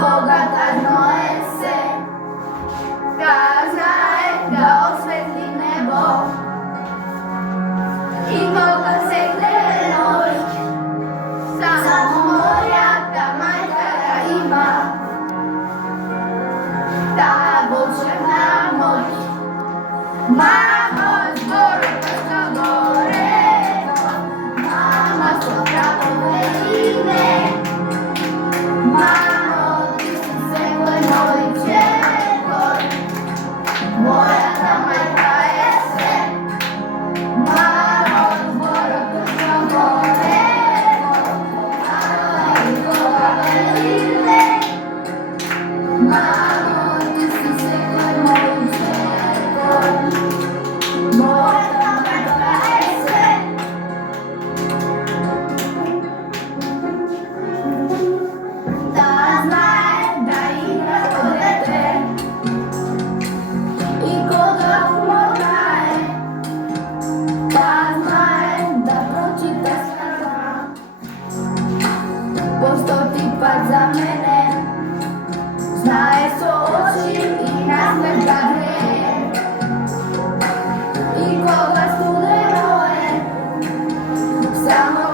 кога тажно е се, таа знае да осветли небо. И кога се гледа ноќ, само мојата мајка ја има таа волшебна моќ. Мамо, зборот што горето, мама со право име. Мамо, ти си секој мој четор, мојата мајка е се. Мамо, зборот што горето, мама и кога име. Мамо, ти си секој мој четор, мојата мајка е се. Таа знае да игра со дете и кога уморна е, таа знае да прочита сказка по 100 пат за мене. Знае со очи и насмех да грее. И кога студено е, само